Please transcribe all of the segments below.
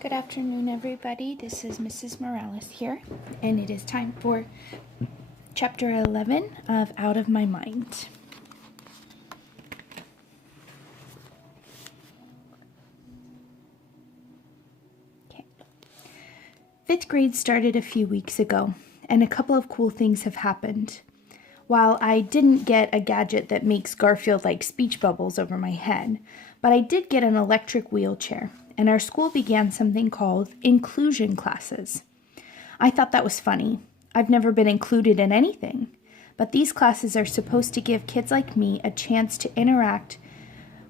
Good afternoon, everybody. This is Mrs. Morales here, and it is time for Chapter 11 of Out of My Mind. Okay. 5th grade started a few weeks ago, and a couple of cool things have happened. While I didn't get a gadget that makes Garfield like speech bubbles over my head, but I did get an electric wheelchair, and our school began something called inclusion classes. I thought that was funny. I've never been included in anything, but these classes are supposed to give kids like me a chance to interact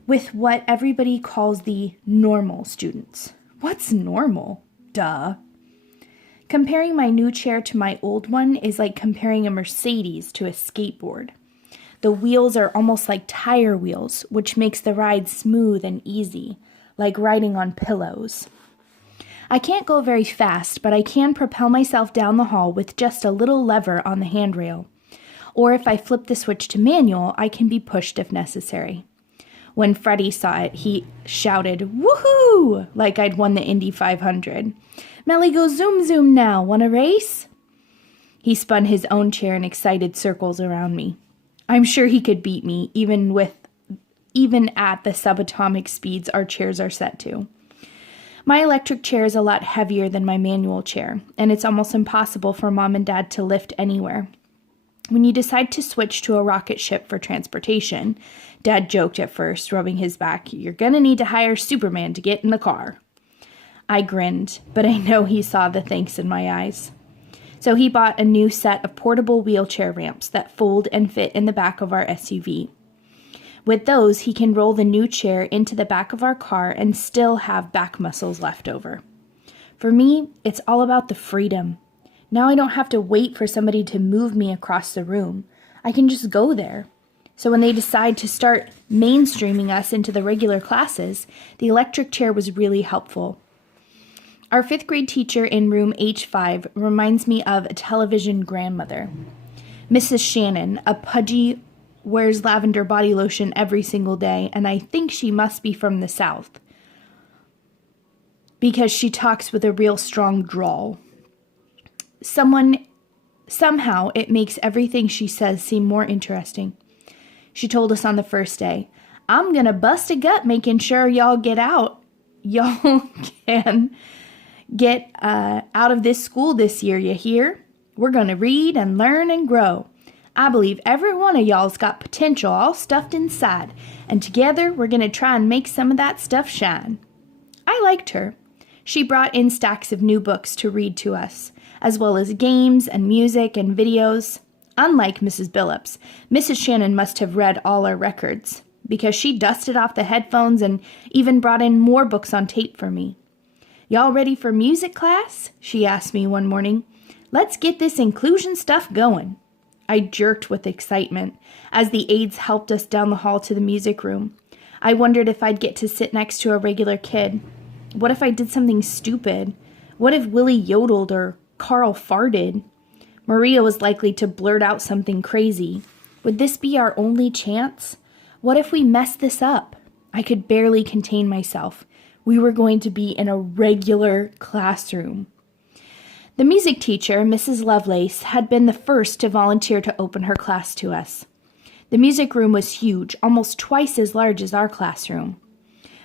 with what everybody calls the normal students. What's normal? Duh. Comparing my new chair to my old one is like comparing a Mercedes to a skateboard. The wheels are almost like tire wheels, which makes the ride smooth and easy, like riding on pillows. I can't go very fast, but I can propel myself down the hall with just a little lever on the handrail. Or if I flip the switch to manual, I can be pushed if necessary. When Freddie saw it, he shouted, "Woohoo!" like I'd won the Indy 500. "Melly, go zoom zoom now. Want a race?" He spun his own chair in excited circles around me. I'm sure he could beat me, even at the subatomic speeds our chairs are set to. My electric chair is a lot heavier than my manual chair, and it's almost impossible for Mom and Dad to lift anywhere. When you decide to switch to a rocket ship for transportation, Dad joked at first, rubbing his back, "You're gonna need to hire Superman to get in the car." I grinned, but I know he saw the thanks in my eyes. So he bought a new set of portable wheelchair ramps that fold and fit in the back of our SUV. With those, he can roll the new chair into the back of our car and still have back muscles left over. For me, it's all about the freedom. Now I don't have to wait for somebody to move me across the room. I can just go there. So when they decide to start mainstreaming us into the regular classes, the electric chair was really helpful. Our 5th grade teacher in room H5 reminds me of a television grandmother. Mrs. Shannon, a pudgy, wears lavender body lotion every single day, and I think she must be from the South because she talks with a real strong drawl. Somehow it makes everything she says seem more interesting. She told us on the first day, "I'm gonna bust a gut making sure y'all get out. Y'all can get out of this school this year, you hear? We're gonna read and learn and grow. I believe every one of y'all's got potential all stuffed inside, and together we're gonna try and make some of that stuff shine." I liked her. She brought in stacks of new books to read to us, as well as games and music and videos. Unlike Mrs. Billups, Mrs. Shannon must have read all our records, because she dusted off the headphones and even brought in more books on tape for me. "Y'all ready for music class?" she asked me one morning. "Let's get this inclusion stuff going." I jerked with excitement as the aides helped us down the hall to the music room. I wondered if I'd get to sit next to a regular kid. What if I did something stupid? What if Willie yodeled or Carl farted? Maria was likely to blurt out something crazy. Would this be our only chance? What if we messed this up? I could barely contain myself. We were going to be in a regular classroom. The music teacher, Mrs. Lovelace, had been the first to volunteer to open her class to us. The music room was huge, almost twice as large as our classroom.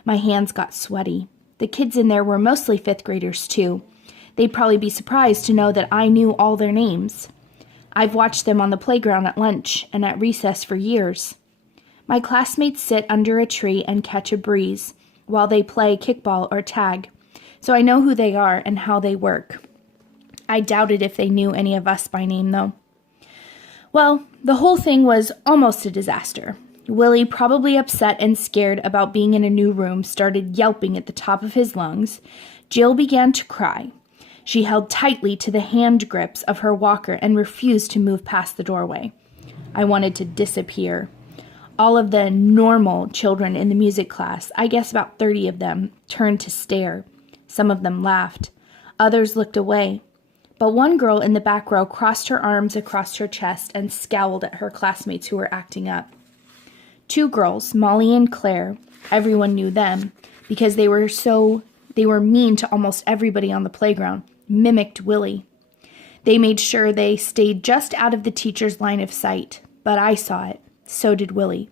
My hands got sweaty. The kids in there were mostly 5th graders, too. They'd probably be surprised to know that I knew all their names. I've watched them on the playground at lunch and at recess for years. My classmates sit under a tree and catch a breeze while they play kickball or tag, so I know who they are and how they work. I doubted if they knew any of us by name, though. Well, the whole thing was almost a disaster. Willie, probably upset and scared about being in a new room, started yelping at the top of his lungs. Jill began to cry. She held tightly to the hand grips of her walker and refused to move past the doorway. I wanted to disappear. All of the normal children in the music class, I guess about 30 of them, turned to stare. Some of them laughed. Others looked away. But one girl in the back row crossed her arms across her chest and scowled at her classmates who were acting up. 2 girls, Molly and Claire, everyone knew them because they were so They were mean to almost everybody on the playground, mimicked Willie. They made sure they stayed just out of the teacher's line of sight, but I saw it. So did Willie.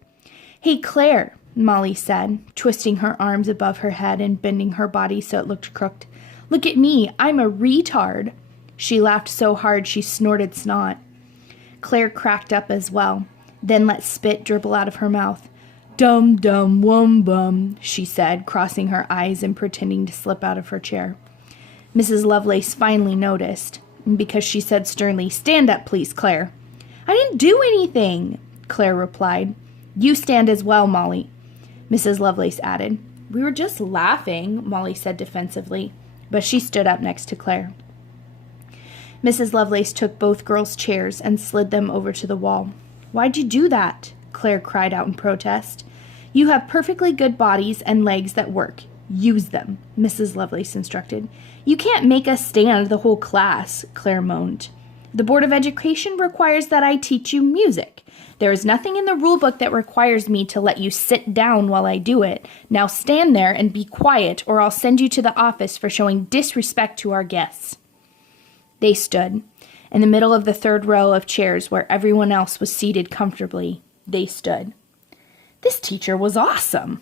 "Hey, Claire," Molly said, twisting her arms above her head and bending her body so it looked crooked. "Look at me. I'm a retard." She laughed so hard she snorted snot. Claire cracked up as well, then let spit dribble out of her mouth. "Dum dum wum bum," she said, crossing her eyes and pretending to slip out of her chair. Mrs. Lovelace finally noticed, because she said sternly, "Stand up, please, Claire." "I didn't do anything," Claire replied. "You stand as well, Molly," Mrs. Lovelace added. "We were just laughing," Molly said defensively, but she stood up next to Claire. Mrs. Lovelace took both girls' chairs and slid them over to the wall. "Why'd you do that?" Claire cried out in protest. "You have perfectly good bodies and legs that work. Use them," Mrs. Lovelace instructed. "You can't make us stand the whole class," Claire moaned. "The Board of Education requires that I teach you music. There is nothing in the rule book that requires me to let you sit down while I do it. Now stand there and be quiet, or I'll send you to the office for showing disrespect to our guests." They stood. In the middle of the third row of chairs where everyone else was seated comfortably, they stood. This teacher was awesome.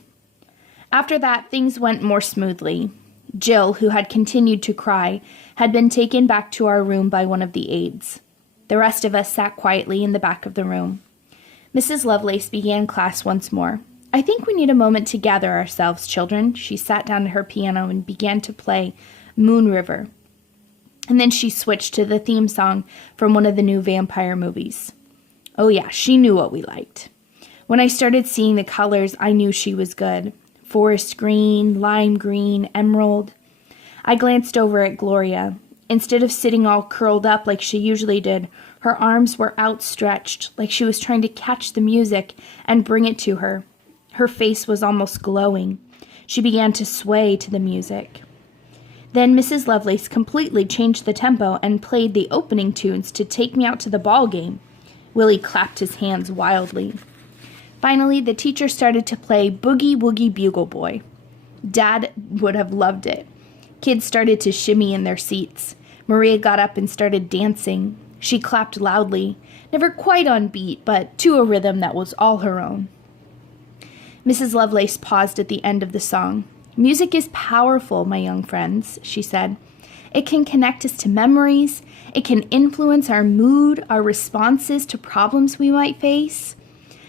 After that, things went more smoothly. Jill, who had continued to cry, had been taken back to our room by one of the aides. The rest of us sat quietly in the back of the room. Mrs. Lovelace began class once more. "I think we need a moment to gather ourselves, children." She sat down at her piano and began to play Moon River. And then she switched to the theme song from one of the new vampire movies. Oh yeah, she knew what we liked. When I started seeing the colors, I knew she was good. Forest green, lime green, emerald. I glanced over at Gloria. Instead of sitting all curled up like she usually did, her arms were outstretched, like she was trying to catch the music and bring it to her. Her face was almost glowing. She began to sway to the music. Then Mrs. Lovelace completely changed the tempo and played the opening tunes to take me out to the ball game. Willie clapped his hands wildly. Finally, the teacher started to play Boogie Woogie Bugle Boy. Dad would have loved it. Kids started to shimmy in their seats. Maria got up and started dancing. She clapped loudly, never quite on beat, but to a rhythm that was all her own. Mrs. Lovelace paused at the end of the song. "Music is powerful, my young friends," she said. "It can connect us to memories. It can influence our mood, our responses to problems we might face."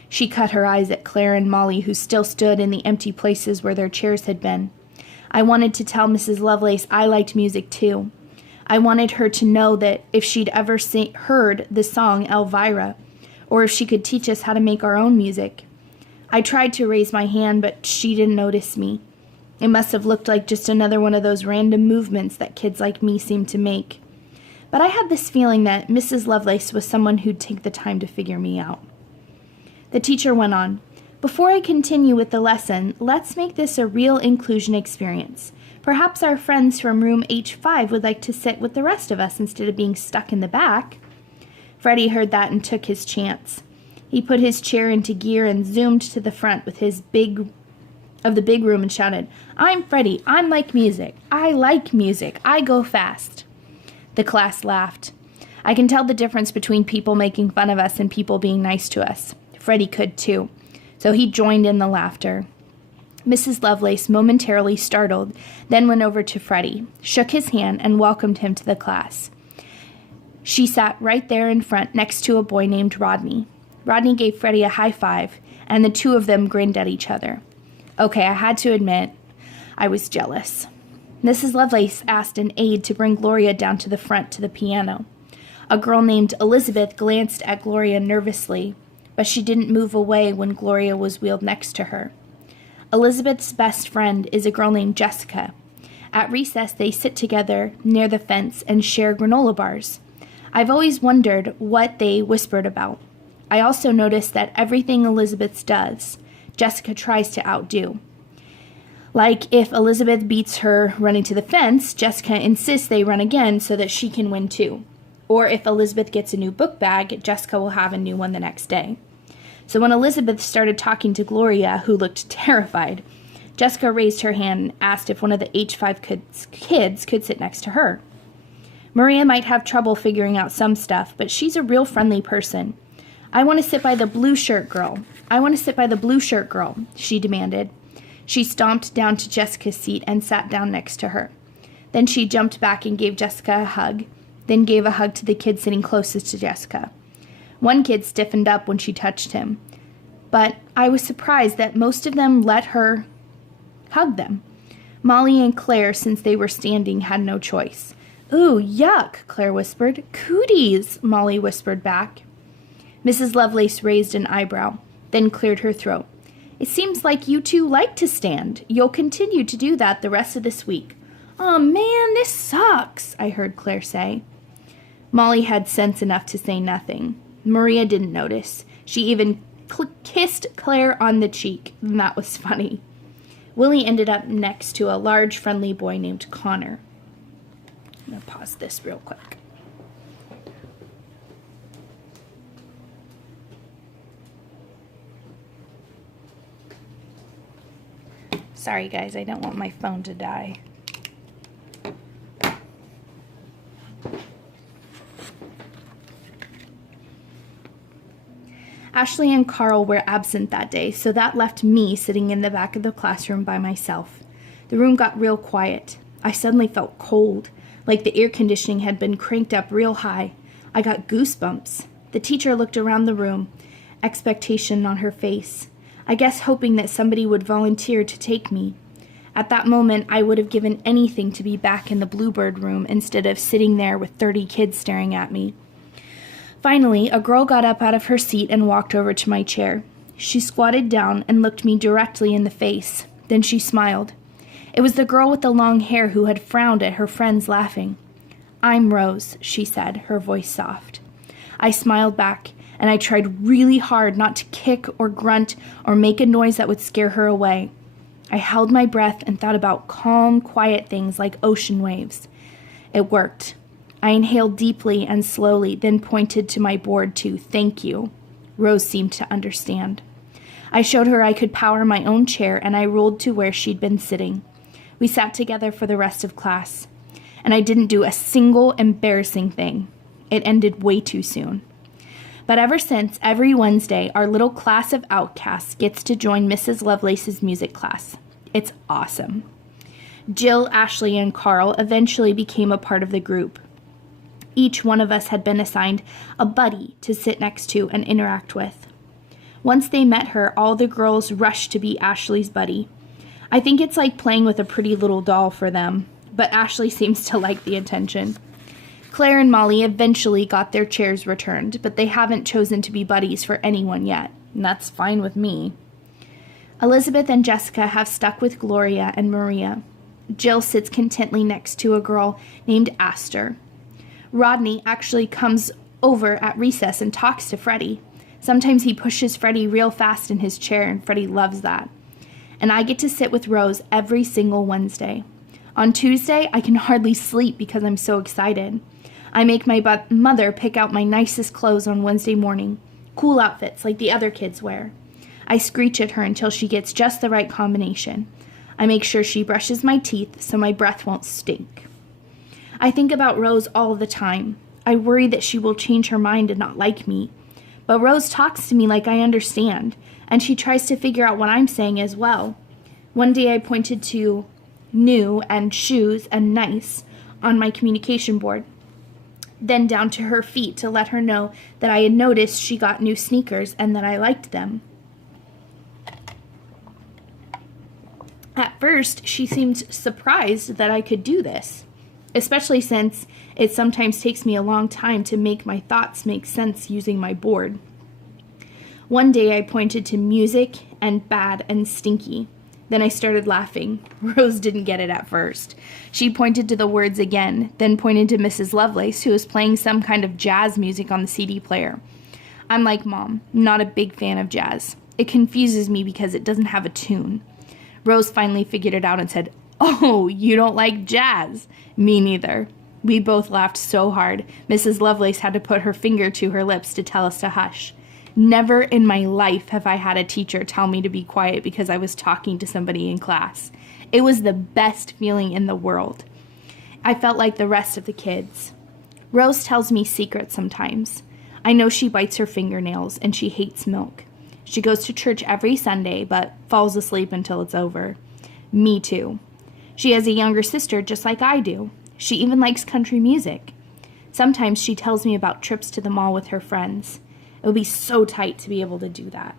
She cut her eyes at Claire and Molly, who still stood in the empty places where their chairs had been. I wanted to tell Mrs. Lovelace I liked music too. I wanted her to know that if she'd ever heard the song Elvira, or if she could teach us how to make our own music. I tried to raise my hand, but she didn't notice me. It must have looked like just another one of those random movements that kids like me seem to make. But I had this feeling that Mrs. Lovelace was someone who'd take the time to figure me out. The teacher went on, "Before I continue with the lesson, let's make this a real inclusion experience. Perhaps our friends from room H5 would like to sit with the rest of us instead of being stuck in the back." Freddie heard that and took his chance. He put his chair into gear and zoomed to the front with the big room and shouted, "I'm Freddie. I like music. I go fast." The class laughed. I can tell the difference between people making fun of us and people being nice to us. Freddie could too, so he joined in the laughter. Mrs. Lovelace, momentarily startled, then went over to Freddie, shook his hand, and welcomed him to the class. She sat right there in front next to a boy named Rodney. Rodney gave Freddie a high five, and the two of them grinned at each other. Okay, I had to admit, I was jealous. Mrs. Lovelace asked an aide to bring Gloria down to the front to the piano. A girl named Elizabeth glanced at Gloria nervously, but she didn't move away when Gloria was wheeled next to her. Elizabeth's best friend is a girl named Jessica. At recess, they sit together near the fence and share granola bars. I've always wondered what they whispered about. I also noticed that everything Elizabeth does, Jessica tries to outdo. Like if Elizabeth beats her running to the fence, Jessica insists they run again so that she can win too. Or if Elizabeth gets a new book bag, Jessica will have a new one the next day. So when Elizabeth started talking to Gloria, who looked terrified, Jessica raised her hand and asked if one of the H5 kids could sit next to her. Maria might have trouble figuring out some stuff, but she's a real friendly person. I want to sit by the blue shirt girl. I want to sit by the blue shirt girl, she demanded. She stomped down to Jessica's seat and sat down next to her. Then she jumped back and gave Jessica a hug, then gave a hug to the kid sitting closest to Jessica. One kid stiffened up when she touched him, but I was surprised that most of them let her hug them. Molly and Claire, since they were standing, had no choice. Ooh, yuck, Claire whispered. Cooties, Molly whispered back. Mrs. Lovelace raised an eyebrow, then cleared her throat. It seems like you two like to stand. You'll continue to do that the rest of this week. Oh man, this sucks, I heard Claire say. Molly had sense enough to say nothing. Maria didn't notice. She even kissed Claire on the cheek, and that was funny. Willie ended up next to a large, friendly boy named Connor. I'm going to pause this real quick. Sorry, guys, I don't want my phone to die. Ashley and Carl were absent that day, so that left me sitting in the back of the classroom by myself. The room got real quiet. I suddenly felt cold, like the air conditioning had been cranked up real high. I got goosebumps. The teacher looked around the room, expectation on her face. I guess hoping that somebody would volunteer to take me. At that moment, I would have given anything to be back in the Bluebird room instead of sitting there with 30 kids staring at me. Finally, a girl got up out of her seat and walked over to my chair. She squatted down and looked me directly in the face. Then she smiled. It was the girl with the long hair who had frowned at her friends laughing. I'm Rose, she said, her voice soft. I smiled back, and I tried really hard not to kick or grunt or make a noise that would scare her away. I held my breath and thought about calm, quiet things like ocean waves. It worked. I inhaled deeply and slowly, then pointed to my board to thank you. Rose seemed to understand. I showed her I could power my own chair, and I rolled to where she'd been sitting. We sat together for the rest of class, and I didn't do a single embarrassing thing. It ended way too soon. But ever since, every Wednesday, our little class of outcasts gets to join Mrs. Lovelace's music class. It's awesome. Jill, Ashley, and Carl eventually became a part of the group. Each one of us had been assigned a buddy to sit next to and interact with. Once they met her, all the girls rushed to be Ashley's buddy. I think it's like playing with a pretty little doll for them, but Ashley seems to like the attention. Claire and Molly eventually got their chairs returned, but they haven't chosen to be buddies for anyone yet, and that's fine with me. Elizabeth and Jessica have stuck with Gloria and Maria. Jill sits contently next to a girl named Aster. Rodney actually comes over at recess and talks to Freddie. Sometimes he pushes Freddie real fast in his chair, and Freddie loves that. And I get to sit with Rose every single Wednesday. On Tuesday, I can hardly sleep because I'm so excited. I make my mother pick out my nicest clothes on Wednesday morning, cool outfits like the other kids wear. I screech at her until she gets just the right combination. I make sure she brushes my teeth so my breath won't stink. I think about Rose all the time. I worry that she will change her mind and not like me. But Rose talks to me like I understand, and she tries to figure out what I'm saying as well. One day I pointed to new and shoes and nice on my communication board, then down to her feet to let her know that I had noticed she got new sneakers and that I liked them. At first, she seemed surprised that I could do this, especially since it sometimes takes me a long time to make my thoughts make sense using my board. One day I pointed to music and bad and stinky. Then I started laughing. Rose didn't get it at first. She pointed to the words again, then pointed to Mrs. Lovelace, who was playing some kind of jazz music on the CD player. I'm like Mom, not a big fan of jazz. It confuses me because it doesn't have a tune. Rose finally figured it out and said, "Oh, you don't like jazz?" Me neither. We both laughed so hard, Mrs. Lovelace had to put her finger to her lips to tell us to hush. Never in my life have I had a teacher tell me to be quiet because I was talking to somebody in class. It was the best feeling in the world. I felt like the rest of the kids. Rose tells me secrets sometimes. I know she bites her fingernails and she hates milk. She goes to church every Sunday but falls asleep until it's over. Me too. She has a younger sister just like I do. She even likes country music. Sometimes she tells me about trips to the mall with her friends. It would be so tight to be able to do that.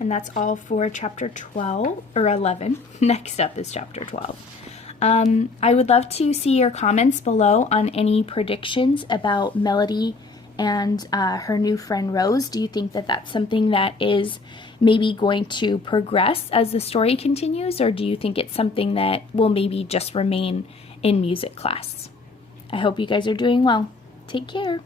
And that's all for chapter 12, or 11. Next up is chapter 12. I would love to see your comments below on any predictions about Melody and her new friend Rose. Do you think that that's something that is maybe going to progress as the story continues, or do you think it's something that will maybe just remain in music class? I hope you guys are doing well. Take care.